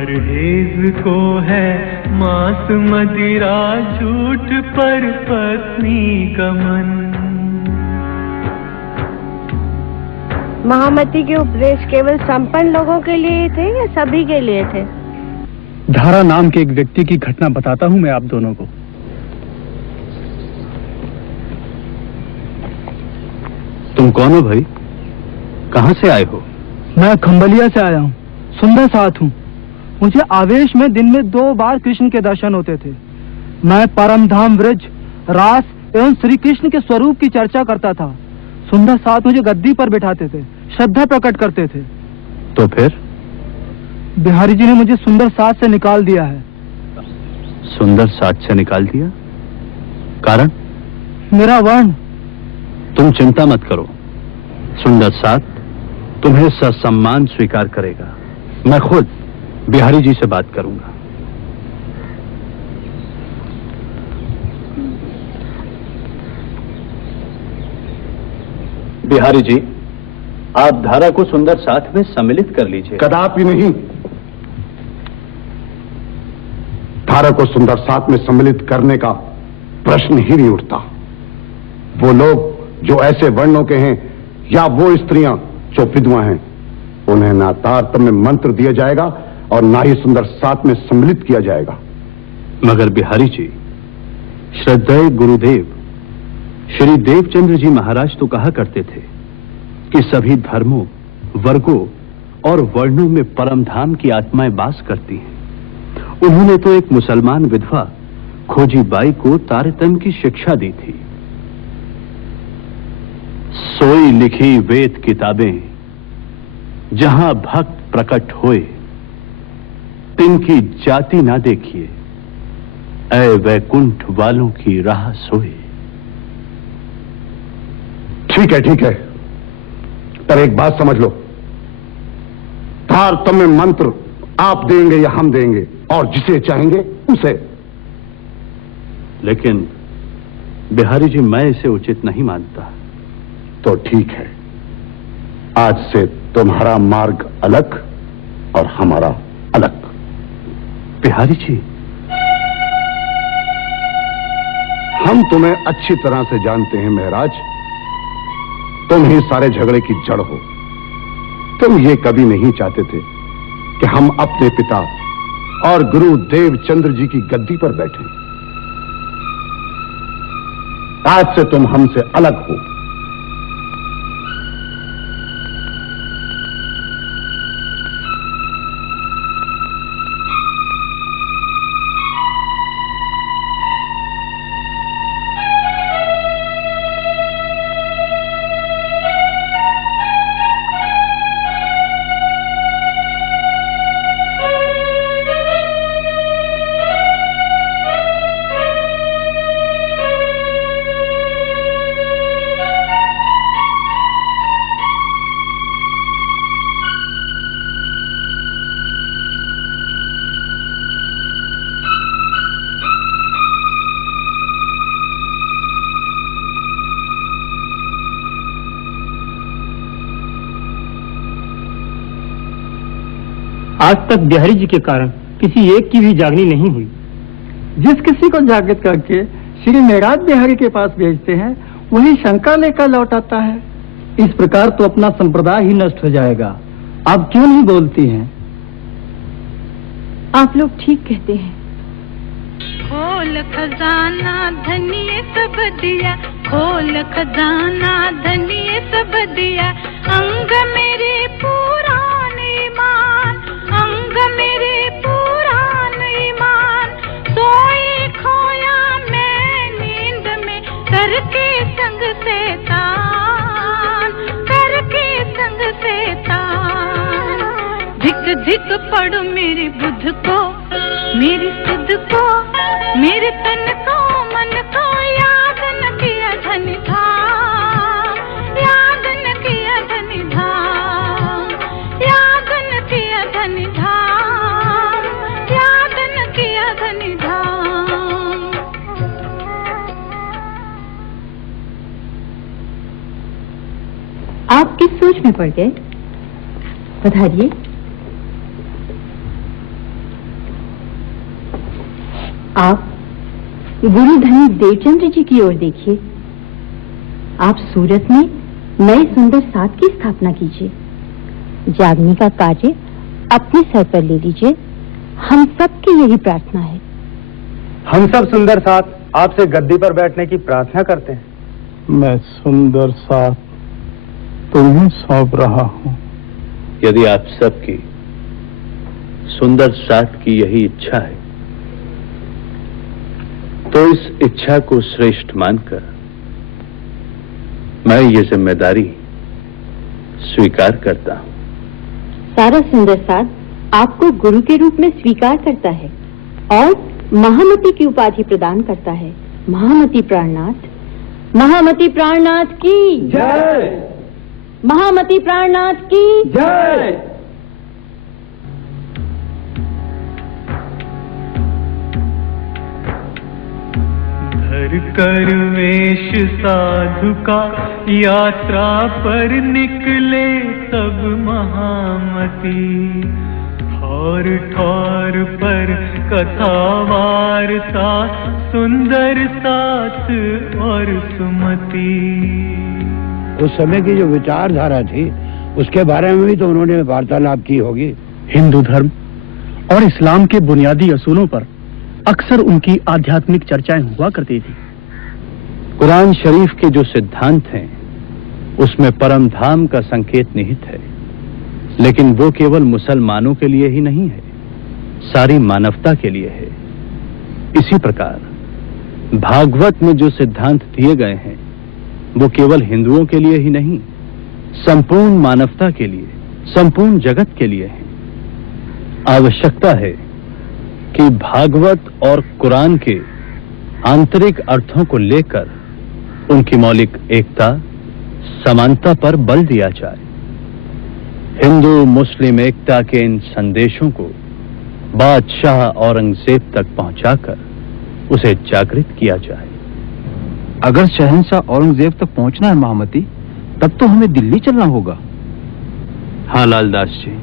परहेज को है मांस मदिरा, झूठ पर पत्नी का मन। महामती के उपदेश केवल संपन्न लोगों के लिए थे या सभी के लिए थे? धारा नाम के एक व्यक्ति की घटना बताता हूं मैं आप दोनों को। तुम कौन हो भाई? कहां से आए हो? मैं खंबलिया से आया हूँ, सुंदर साथ हूँ। मुझे आवेश में दिन में 2 बार कृष्ण के दर्शन होते थे। मैं परम धाम व्रज, रास एवं श्री कृष्ण के स्वरूप की चर्चा करता था। सुंदर साथ मुझे गद्दी पर बिठाते थे, श्रद्धा प्रकट करते थे। तो फिर? बिहारी जी ने मुझे सुंदर साथ से निकाल दिया है। सुंदर साथ से निकाल दिया? कारण? मेरा वर्ण। तुम चिंता मत करो, सुंदर साथ तुम्हें ससम्मान स्वीकार करेगा। मैं खुद बिहारी जी से बात करूंगा। बिहारी जी, आप धारा को सुंदर साथ में सम्मिलित कर लीजिए। कदापि नहीं। धारा को सुंदर साथ में सम्मिलित करने का प्रश्न ही नहीं उठता। वो लोग जो ऐसे वर्णों के हैं या वो स्त्रियां जो विधवा हैं, उन्हें ना तारतम्य मंत्र दिया जाएगा और ना ही सुंदर साथ में सम्मिलित किया जाएगा। मगर बिहारी जी, श्रद्धेय गुरुदेव श्री देवचंद्र जी महाराज तो कहा करते थे कि सभी धर्मों, वर्गों और वर्णों में परम धाम की आत्माएं वास करती हैं। उन्होंने तो एक मुसलमान विधवा खोजी बाई को तारतम्य की शिक्षा दी थी। सोई लिखी वेद किताबें जहां भक्त प्रकट होए, तिनकी जाति ना देखिए, ऐ वैकुंठ वालों की राह सोए। ठीक है, पर एक बात समझ लो, तारतम्य मंत्र आप देंगे या हम देंगे, और जिसे चाहेंगे उसे। लेकिन बिहारी जी, मैं इसे उचित नहीं मानता। तो ठीक है, आज से तुम्हारा मार्ग अलग और हमारा अलग। बिहारी जी, हम तुम्हें अच्छी तरह से जानते हैं महाराज। तुम ही सारे झगड़े की जड़ हो। तुम ये कभी नहीं चाहते थे कि हम अपने पिता और गुरु देवचंद्र जी की गद्दी पर बैठे। आज से तुम हमसे अलग हो। आज तक बिहारी जी के कारण किसी एक की भी जागनी नहीं हुई। जिस किसी को जागृत करके श्री मेराज बिहारी के पास भेजते हैं, वही शंका लेकर लौट आता है। इस प्रकार तो अपना संप्रदाय ही नष्ट हो जाएगा। आप क्यों नहीं बोलती हैं? आप लोग ठीक कहते हैं। खोल खजाना धनिये सब दिया, खोल खजाना धनिये सब दिया। अंग मेरे पुराने ईमान, अंग मेरे पुराने ईमान। सोई खोया मैं नींद में, करके संग शैतान, करके संग शैतान। धिक धिक पड़ मेरी बुध को, मेरी सुध को, मेरे तन को मन को। याद न किया धन धाम, याद न किया धन धाम, याद न किया धन धाम, याद न किया धन धाम। आप किस सोच में पड़ गए? पधारिए। आप गुरु धनी देवचंद्र जी की ओर देखिए। आप सूरत में नए सुंदर साथ की स्थापना कीजिए। जागने का कार्य अपने सर पर ले लीजिए। हम सबकी यही प्रार्थना है। हम सब सुंदर साथ आपसे गद्दी पर बैठने की प्रार्थना करते हैं। मैं सुंदर साथ तुम्हें सौंप रहा हूँ। यदि आप सबकी सुंदर साथ की यही इच्छा है तो इस इच्छा को श्रेष्ठ मानकर मैं ये जिम्मेदारी स्वीकार करता हूं। सारा सुंदर साथ आपको गुरु के रूप में स्वीकार करता है और महामती की उपाधि प्रदान करता है। महामती प्राणनाथ, महामती प्राणनाथ की जय। महामती प्राणनाथ की जय। धर कर वेश साधु का यात्रा पर निकले सब महामती। ठौर ठौर पर कथा वार्ता सुंदर साथ और सुमति। उस समय की जो विचारधारा थी उसके बारे में भी तो उन्होंने वार्तालाप की होगी। हिंदू धर्म और इस्लाम के बुनियादी असूलों पर अक्सर उनकी आध्यात्मिक चर्चाएं हुआ करती थी। कुरान शरीफ के जो सिद्धांत हैं उसमें परम धाम का संकेत निहित है, लेकिन वो केवल मुसलमानों के लिए ही नहीं है, सारी मानवता के लिए है। इसी प्रकार भागवत में जो सिद्धांत दिए गए हैं वो केवल हिंदुओं के लिए ही नहीं, संपूर्ण मानवता के लिए, संपूर्ण जगत के लिए है। आवश्यकता है कि भागवत और कुरान के आंतरिक अर्थों को लेकर उनकी मौलिक एकता, समानता पर बल दिया जाए। हिंदू मुस्लिम एकता के इन संदेशों को बादशाह औरंगजेब तक पहुंचाकर उसे जागृत किया जाए। अगर शहंशाह औरंगजेब तक पहुंचना है महामती, तब तो हमें दिल्ली चलना होगा। हाँ लालदास जी,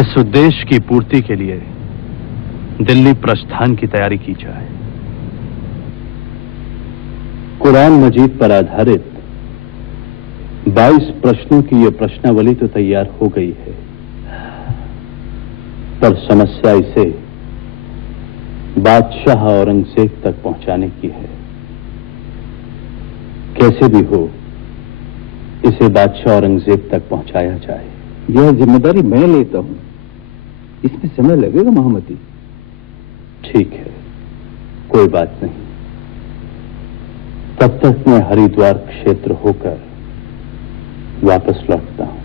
इस उद्देश्य की पूर्ति के लिए दिल्ली प्रस्थान की तैयारी की जाए। कुरान मजीद पर आधारित 22 प्रश्नों की यह प्रश्नावली तो तैयार हो गई है, पर समस्या इसे बादशाह औरंगजेब तक पहुंचाने की है। कैसे भी हो इसे बादशाह औरंगजेब तक पहुंचाया जाए। यह जिम्मेदारी मैं लेता हूँ। इसमें समय लगेगा महामती। ठीक है, कोई बात नहीं। तब तक मैं हरिद्वार क्षेत्र होकर वापस लौटता हूं।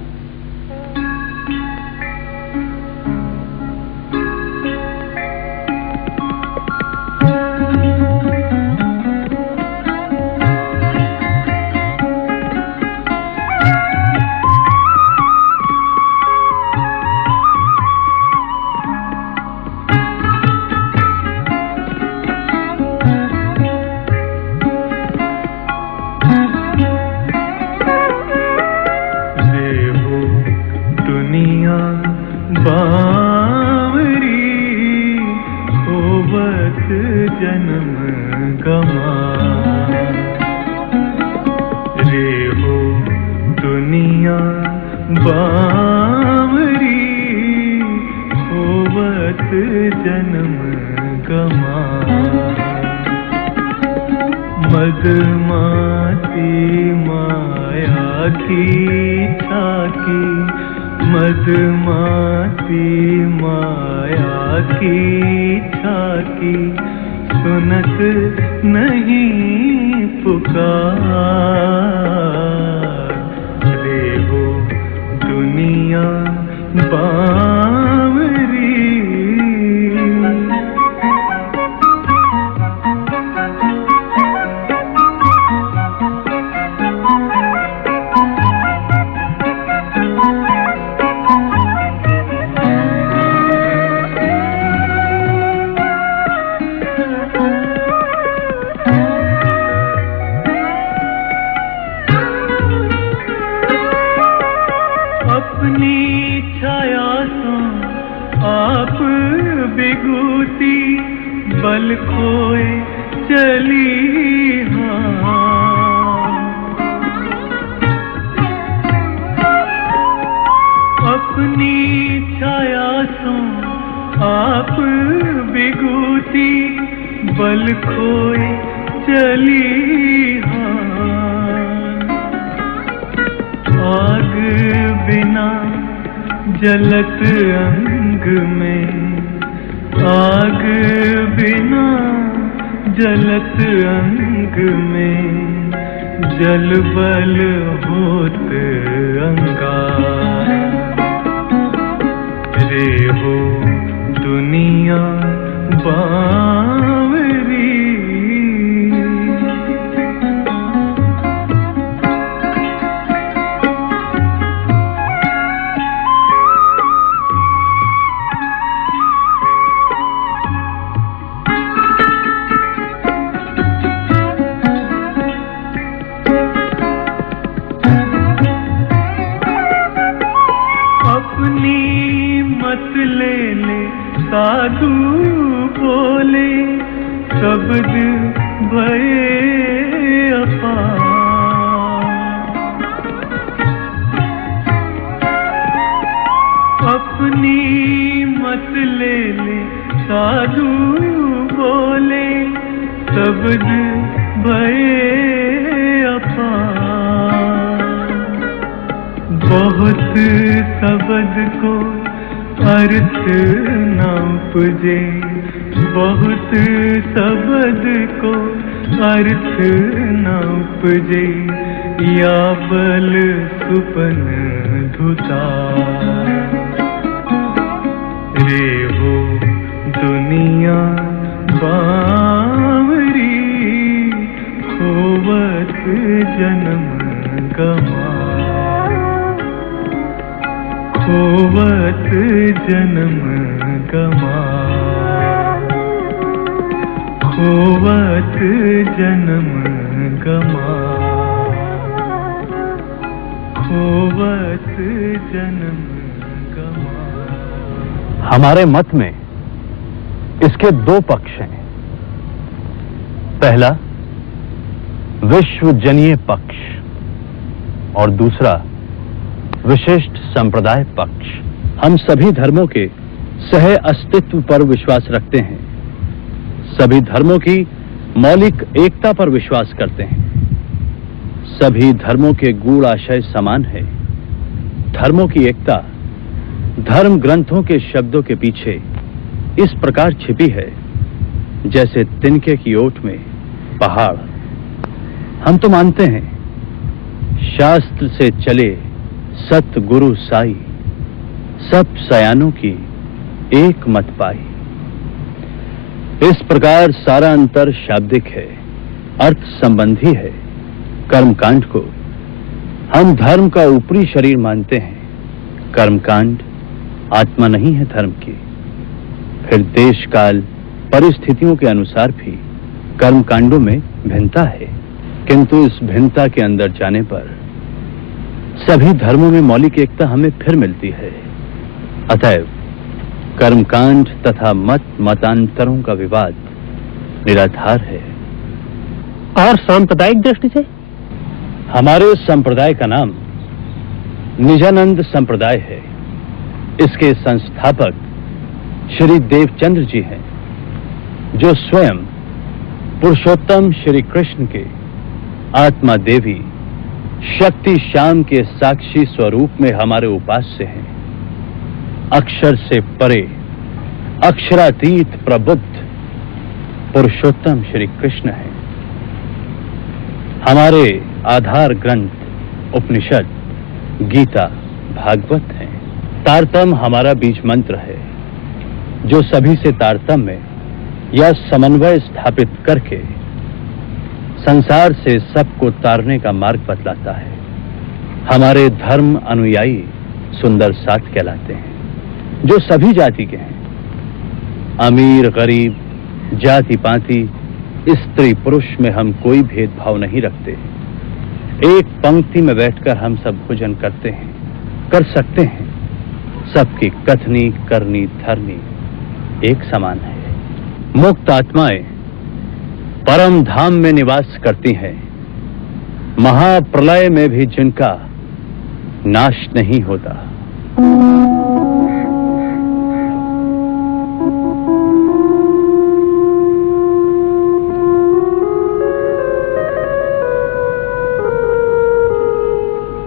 बल खोए चली हाँ। अपनी छाया सो आप बिगूती बल खोए चली हाँ। आग बिना जलत अंग में आग बिना जलत अंग में जल बल होत अंगार। रे हो दुनिया बावरी साधु बोले शब्द भये अपार। अपनी मत ले ले साधु बोले शब्द भये अपार। बहुत शब्द को अर्थ न उपजे बहुत शब्द को अर्थ न उपजे या बल सुपन धुता। रे हो दुनिया बावरी खोवत जन्म गमा। खोवत जन्म गमा खोवत जन्म गमा खोवत जन्म गमा। हमारे मत में इसके दो पक्ष हैं। पहला विश्वजनीय पक्ष और दूसरा विशिष्ट संप्रदाय पक्ष। हम सभी धर्मों के सह अस्तित्व पर विश्वास रखते हैं, सभी धर्मों की मौलिक एकता पर विश्वास करते हैं। सभी धर्मों के गूढ़ आशय समान है। धर्मों की एकता धर्म ग्रंथों के शब्दों के पीछे इस प्रकार छिपी है जैसे तिनके की ओट में पहाड़। हम तो मानते हैं शास्त्र से चले सत गुरु साई सब सयानों की एक मत पाई। इस प्रकार सारा अंतर शाब्दिक है, अर्थ संबंधी है। कर्मकांड को हम धर्म का ऊपरी शरीर मानते हैं। कर्मकांड आत्मा नहीं है धर्म की। फिर देश काल परिस्थितियों के अनुसार भी कर्मकांडों में भिन्नता है, किंतु इस भिन्नता के अंदर जाने पर सभी धर्मों में मौलिक एकता हमें फिर मिलती है। अतएव कर्मकांड तथा मतांतरों का विवाद निराधार है। और सांप्रदायिक दृष्टि से हमारे संप्रदाय का नाम निजानंद संप्रदाय है। इसके संस्थापक श्री देवचंद्र जी हैं, जो स्वयं पुरुषोत्तम श्री कृष्ण के आत्मा देवी शक्ति श्याम के साक्षी स्वरूप में हमारे उपास्य हैं। अक्षर से परे अक्षरातीत प्रबुद्ध पुरुषोत्तम श्री कृष्ण है। हमारे आधार ग्रंथ उपनिषद, गीता, भागवत हैं। तारतम्य हमारा बीज मंत्र है, जो सभी से तारतम्य या समन्वय स्थापित करके संसार से सबको तारने का मार्ग बतलाता है। हमारे धर्म अनुयायी सुंदर साथ कहलाते हैं, जो सभी जाति के हैं। अमीर गरीब, जाति पाति, स्त्री पुरुष में हम कोई भेदभाव नहीं रखते। एक पंक्ति में बैठकर हम सब भोजन करते हैं, कर सकते हैं। सबकी कथनी करनी धरनी एक समान है। मुक्त आत्माएं परम धाम में निवास करती हैं, महाप्रलय में भी जिनका नाश नहीं होता।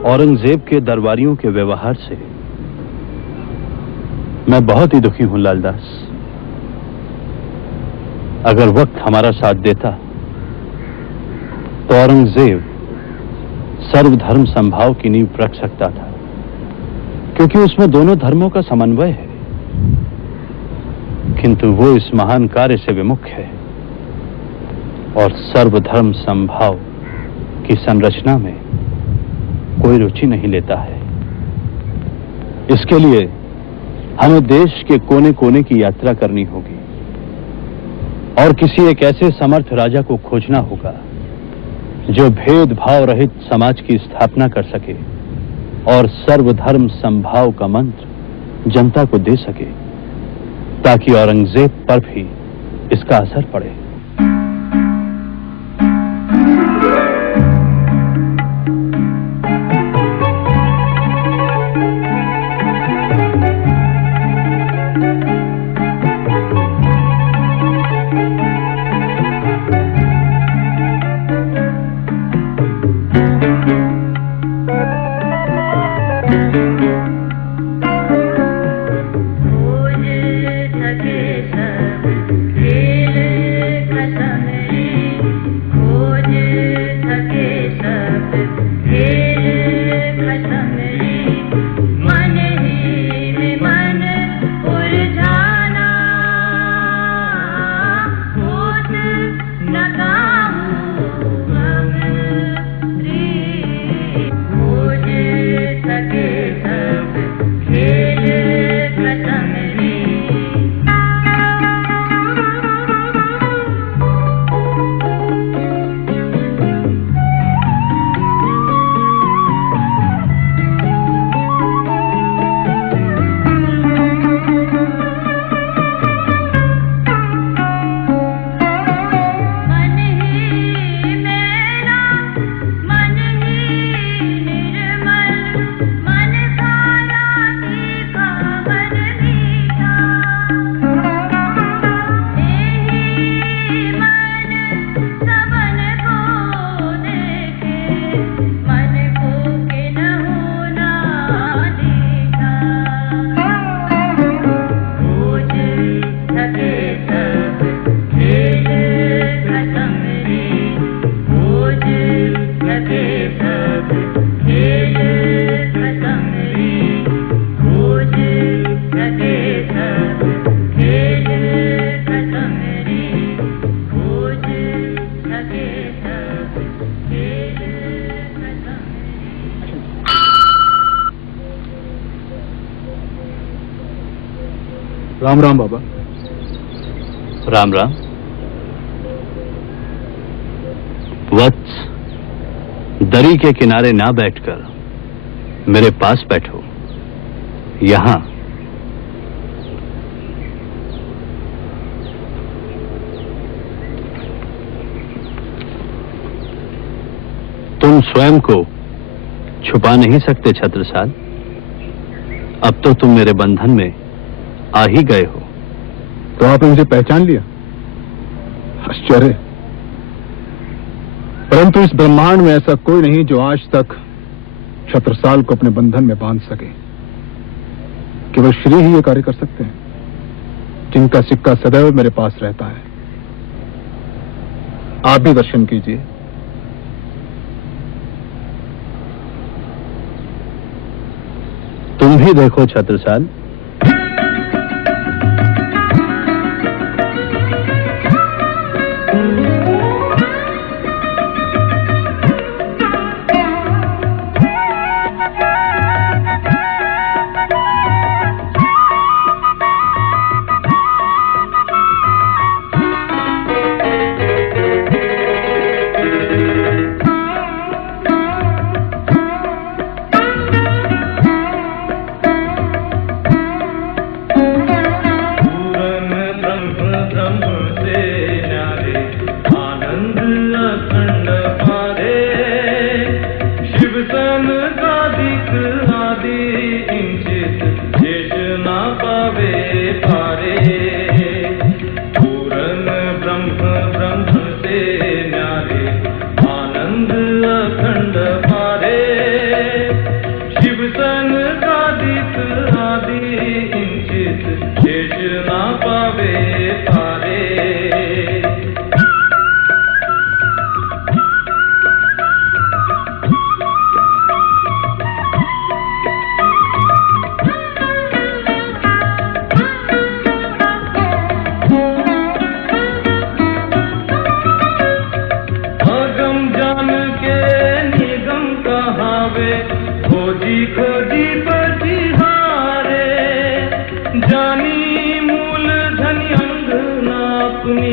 औरंगजेब के दरबारियों के व्यवहार से मैं बहुत ही दुखी हूं लालदास। अगर वक्त हमारा साथ देता तो औरंगजेब सर्वधर्म संभाव की नींव रख सकता था, क्योंकि उसमें दोनों धर्मों का समन्वय है। किंतु वो इस महान कार्य से विमुख है और सर्वधर्म संभाव की संरचना में कोई रुचि नहीं लेता है। इसके लिए हमें देश के कोने कोने की यात्रा करनी होगी और किसी एक ऐसे समर्थ राजा को खोजना होगा जो भेदभाव रहित समाज की स्थापना कर सके और सर्वधर्म संभाव का मंत्र जनता को दे सके, ताकि औरंगजेब पर भी इसका असर पड़े। राम राम बाबा। राम राम। वत्स, दरी के किनारे ना बैठकर मेरे पास बैठो। यहां तुम स्वयं को छुपा नहीं सकते छत्रसाल। अब तो तुम मेरे बंधन में आ ही गए हो। तो आपने मुझे पहचान लिया? आश्चर्य। परंतु इस ब्रह्मांड में ऐसा कोई नहीं जो आज तक छत्रसाल को अपने बंधन में बांध सके। केवल श्री ही ये कार्य कर सकते हैं, जिनका सिक्का सदैव मेरे पास रहता है। आप भी दर्शन कीजिए। तुम भी देखो छत्रसाल। जानी मूलधन अंग नापनी,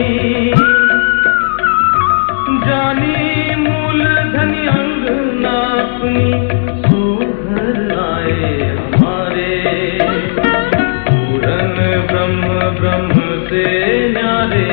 जानी मूलधन अंग नापनी, सोहर आए हमारे पूरन ब्रह्म ब्रह्म से न्यारे।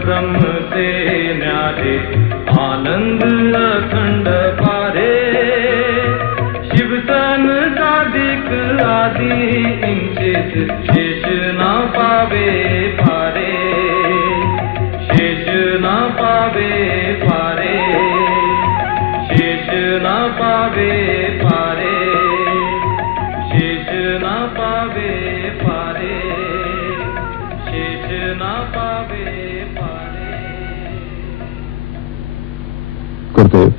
ब्रह्म से न्यारे आनंद अखंड पारे, शिव सन सादिक आदि इंचित शेष ना पावे पारे, शेष ना पावे पारे, शेष ना पावे पारे, शेष ना पावे पारे, शेष ना पावे पारे। गुरुदेव,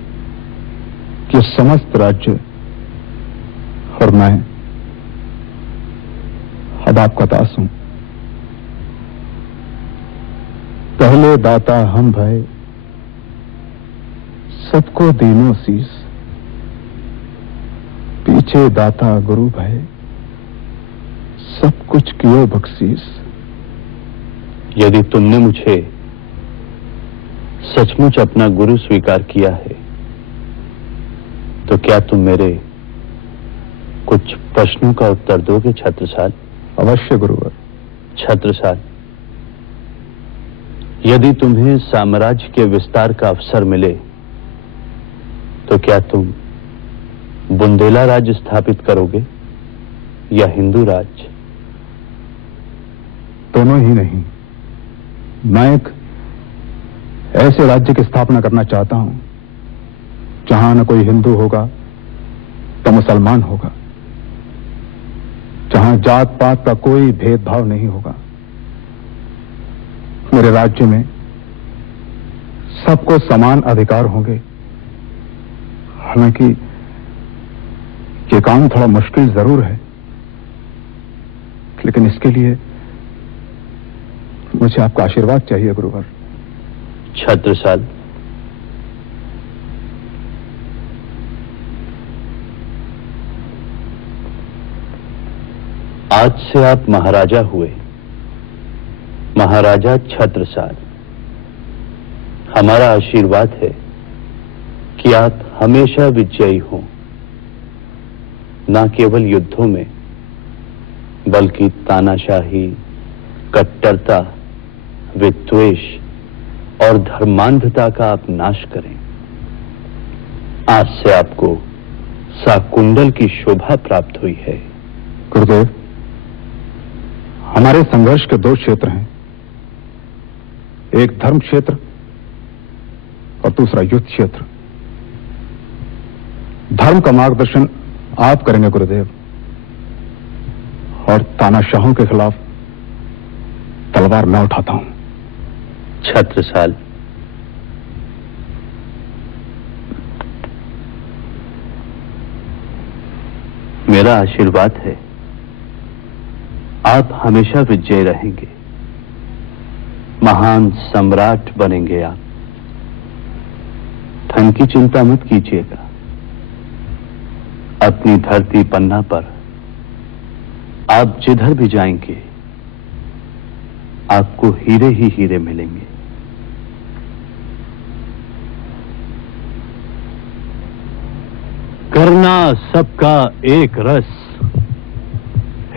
ये समस्त राज्य और मैं अब आपका दास हूं। पहले दाता हम भय, सबको दीनो शीस, पीछे दाता गुरु भय, सब कुछ कियो बख्शीस। यदि तुमने मुझे सचमुच अपना गुरु स्वीकार किया है तो क्या तुम मेरे कुछ प्रश्नों का उत्तर दोगे छत्रसाल? अवश्य गुरुवर। छत्रसाल, यदि तुम्हें साम्राज्य के विस्तार का अवसर मिले तो क्या तुम बुंदेला राज्य स्थापित करोगे या हिंदू राज्य? दोनों ही नहीं। मैं एक ऐसे राज्य की स्थापना करना चाहता हूं जहां न कोई हिंदू होगा तो मुसलमान होगा, जहां जात पात का कोई भेदभाव नहीं होगा। मेरे राज्य में सबको समान अधिकार होंगे। हालांकि ये काम थोड़ा मुश्किल जरूर है, लेकिन इसके लिए मुझे आपका आशीर्वाद चाहिए गुरुवर। छत्रसाल, आज से आप महाराजा हुए, महाराजा छत्रसाल। हमारा आशीर्वाद है कि आप हमेशा विजयी हों, न केवल युद्धों में बल्कि तानाशाही, कट्टरता, विद्वेष और धर्मांधता का आप नाश करें। आज से आपको साकुंडल की शोभा प्राप्त हुई है। गुरुदेव, हमारे संघर्ष के दो क्षेत्र हैं, एक धर्म क्षेत्र और दूसरा युद्ध क्षेत्र। धर्म का मार्गदर्शन आप करेंगे गुरुदेव, और तानाशाहों के खिलाफ तलवार मैं उठाता हूं। छत्रसाल, मेरा आशीर्वाद है आप हमेशा विजयी रहेंगे, महान सम्राट बनेंगे आप। धन की चिंता मत कीजिएगा। अपनी धरती पन्ना पर आप जिधर भी जाएंगे आपको हीरे ही हीरे मिलेंगे। करना सबका एक रस,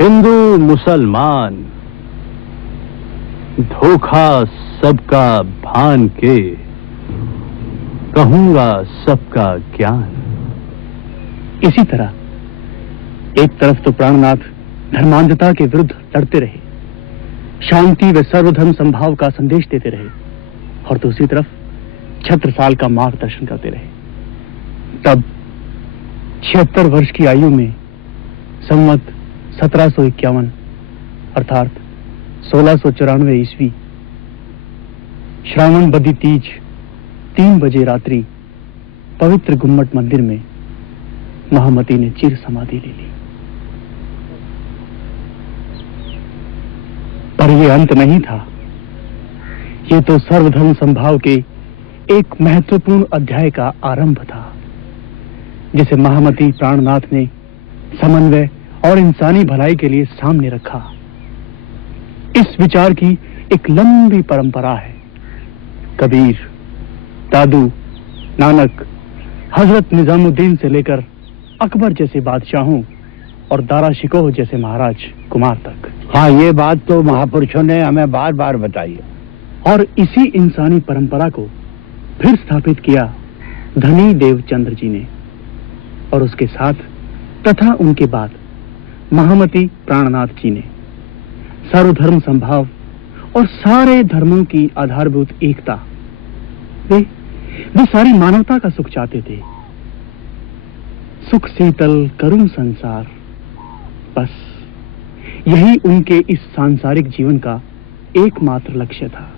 हिंदू मुसलमान, धोखा सबका भान के, कहूंगा सबका ज्ञान। इसी तरह एक तरफ तो प्राणनाथ धर्मांधता के विरुद्ध लड़ते रहे, शांति व सर्वधर्म संभाव का संदेश देते रहे, और दूसरी तरफ छत्रसाल का मार्गदर्शन करते रहे। तब 76 वर्ष की आयु में संवत 1751 अर्थात 1694 ईस्वी श्रावण बदी तीज 3 बजे रात्रि पवित्र गुम्मट मंदिर में महामती ने चिर समाधि ले ली। पर यह अंत नहीं था, ये तो सर्वधर्म संभाव के एक महत्वपूर्ण अध्याय का आरंभ था, जिसे महामती प्राणनाथ ने समन्वय और इंसानी भलाई के लिए सामने रखा। इस विचार की एक लंबी परंपरा है। कबीर, दादू, नानक, हजरत निजामुद्दीन से लेकर अकबर जैसे बादशाहों और दारा शिकोह जैसे महाराज कुमार तक। हाँ, ये बात तो महापुरुषों ने हमें बार बार बताई है। और इसी इंसानी परंपरा को फिर स्थापित किया धनी देवचंद्र जी ने, और उसके साथ तथा उनके बाद महामती प्राणनाथ जी ने सर्वधर्म संभाव और सारे धर्मों की आधारभूत एकता, वे सारी मानवता का सुख चाहते थे। सुख शीतल करुण संसार, बस यही उनके इस सांसारिक जीवन का एकमात्र लक्ष्य था।